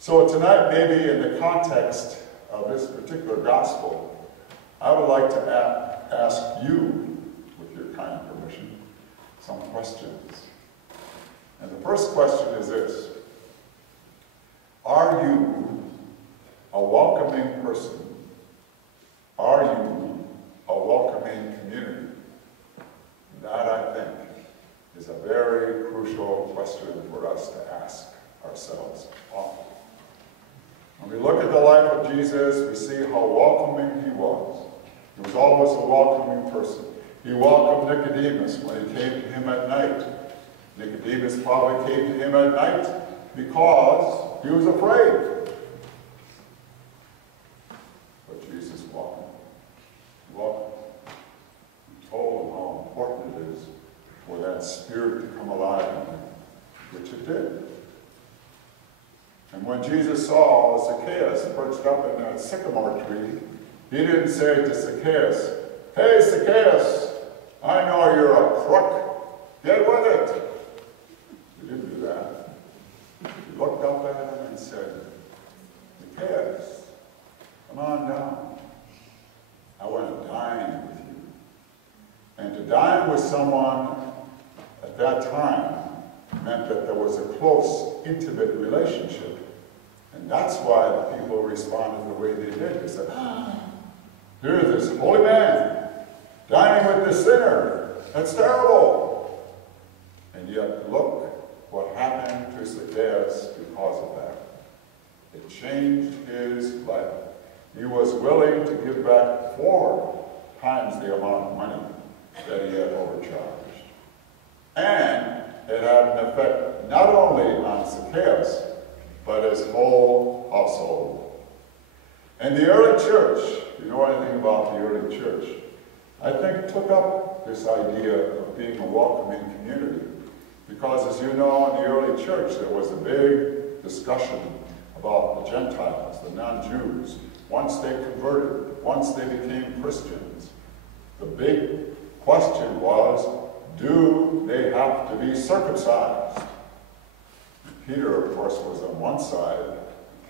So tonight, maybe in the context of this particular gospel, I would like to ask you, with your kind permission, some questions. And the first question is this: are you a welcoming person? Are you a welcoming community? That, I think, is a very crucial question for us to ask ourselves often. When we look at the life of Jesus, we see how welcoming he was. He was always a welcoming person. He welcomed Nicodemus when he came to him at night. Nicodemus probably came to him at night because he was afraid. But Jesus welcomed him. He welcomed him. He told him how important it is for that spirit to come alive in him, which it did. And when Jesus saw Zacchaeus perched up in that sycamore tree, he didn't say to Zacchaeus, "Hey, Zacchaeus, I know you're a crook. Get with it." He didn't do that. He looked up at him and said, "Zacchaeus, come on down. I want to dine with you." And to dine with someone at that time meant that there was a close, intimate relationship. And that's why the people responded the way they did. They said, "Here's this holy man dining with the sinner. That's terrible." And yet, look what happened to Zacchaeus because of that. It changed his life. He was willing to give back 4 times the amount of money that he had overcharged. And it had an effect not only on Zacchaeus, but his whole household. And the early church, you know anything about the early church, I think took up this idea of being a welcoming community. Because as you know, in the early church, there was a big discussion about the Gentiles, the non-Jews. Once they converted, once they became Christians, the big question was, do they have to be circumcised? Peter, of course, was on one side,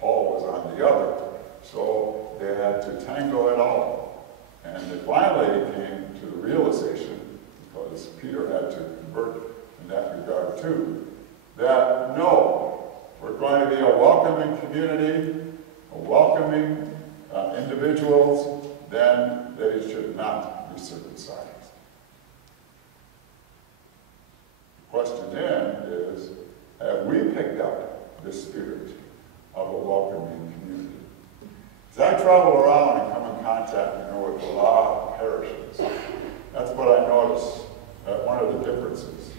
Paul was on the other, so they had to tangle it all. And it finally came to the realization, because Peter had to convert in that regard too, that no, we're going to be a welcoming community, a welcoming individuals, then they should not be circumcised. The question then is, have we picked up this spirit of a welcoming community? As I travel around and come in contact, with a lot of parishes, that's what I notice, one of the differences.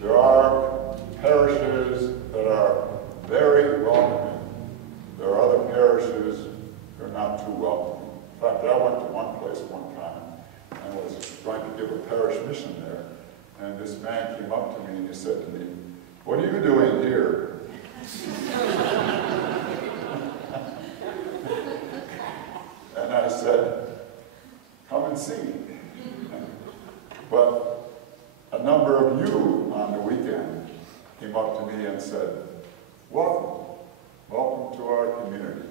There are parishes that are very welcoming. There are other parishes that are not too welcoming. In fact, I went to one place one time and was trying to give a parish mission there. And this man came up to me and he said to me, "What are you doing here?" And I said, "Come and see." But a number of you on the weekend came up to me and said, "Welcome. Welcome to our community."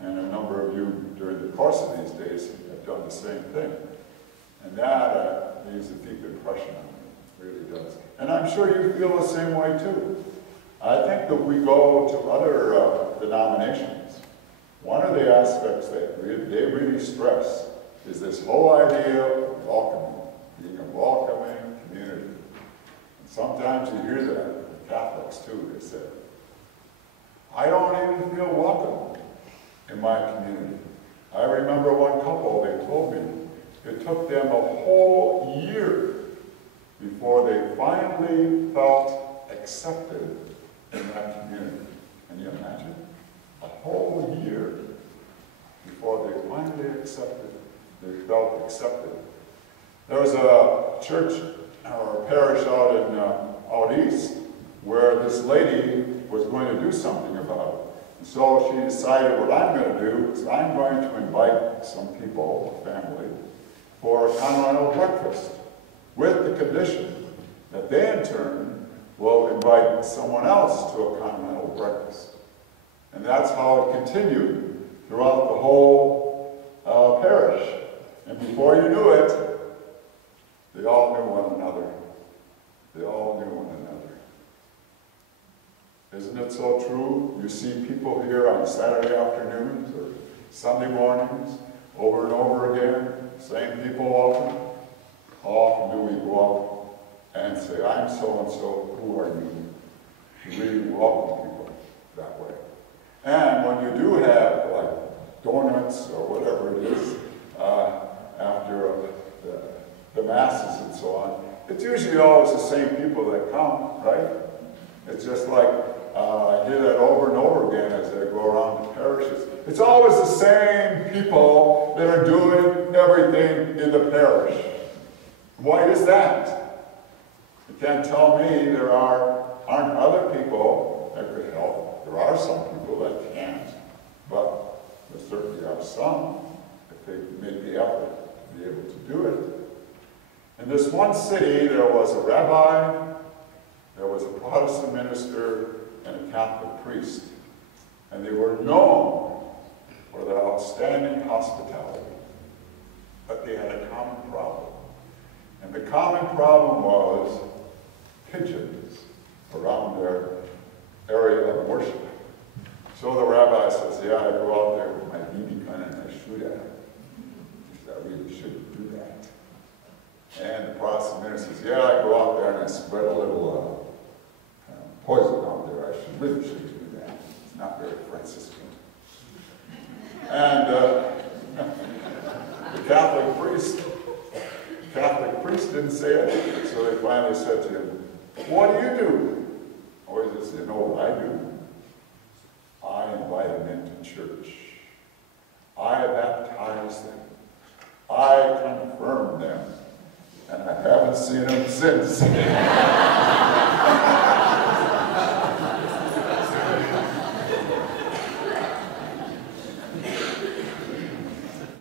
And a number of you during the course of these days have done the same thing. And that leaves a deep impression on me. It really does. And I'm sure you feel the same way too. I think that we go to other denominations. One of the aspects that they really stress is this whole idea of welcoming, being a welcoming community. And sometimes you hear that from Catholics too. They say, "I don't even feel welcome in my community." I remember one couple, they told me it took them a whole year before they finally felt accepted in that community. Can you imagine? A whole year before they finally felt accepted. There was a church or a parish out east where this lady was going to do something about it. And so she decided, what I'm going to do is I'm going to invite some people, a family, for a continental breakfast, with the condition that they in turn will invite someone else to a continental breakfast. that's how it continued throughout the whole parish. And before you knew it, they all knew one another. They all knew one another. Isn't it so true? You see people here on Saturday afternoons or Sunday mornings, over and over again, same people often. How often do we go up and say, I'm so-and-so, who are you? You really welcome people that way. And when you do have, like, donuts or whatever it is, after the masses and so on, it's usually always the same people that come, right? It's just like, I hear that over and over again as I go around the parishes. It's always the same people that are doing everything in the parish. Why is that? You can't tell me there aren't other people that could help. There are some people that can't, but there certainly are some if they make the effort to be able to do it. In this one city, there was a rabbi, there was a Protestant minister, and a Catholic priest. And they were known for their outstanding hospitality. But they had a common problem. And the common problem was pigeons around their area of worship. So the rabbi says, yeah, I go out there with my BB gun and I shoot at them. He said, I really shouldn't do that. And the Protestant minister says, yeah, I go out there and I spread a little poison out there. I really shouldn't do that. It's not very Franciscan. And the Catholic priest didn't say anything, so they finally said to him, what do you do? Oh, he said, you know what I do? I invite them into church. I baptize them. I confirm them. And I haven't seen them since.